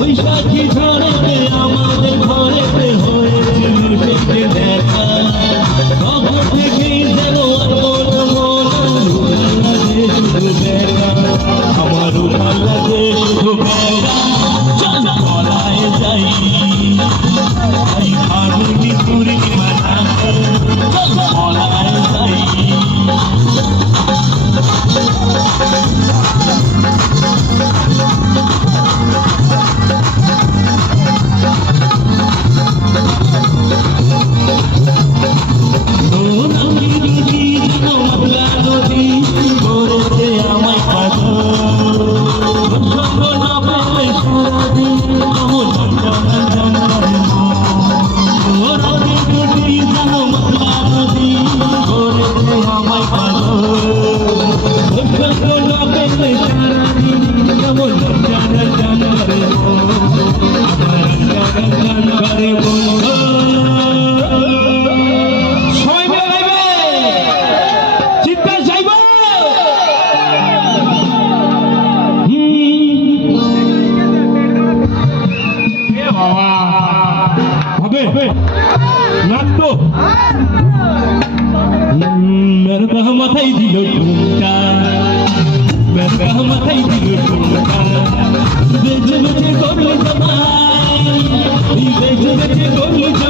We got keep running. হবে। নাচতো মেরবাহ মাথায় দিল টুমটা মেরবাহ মাথায় দিল টুমটা বেঁচে বেঁচে করল জমা বেঁচে বেঁচে করল জমা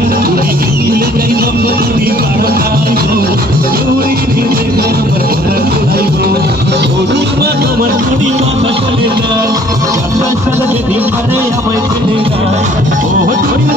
আমার চুরি মাথা চলে যায় সাদা যদি আমায় চলে যায় ও চুরি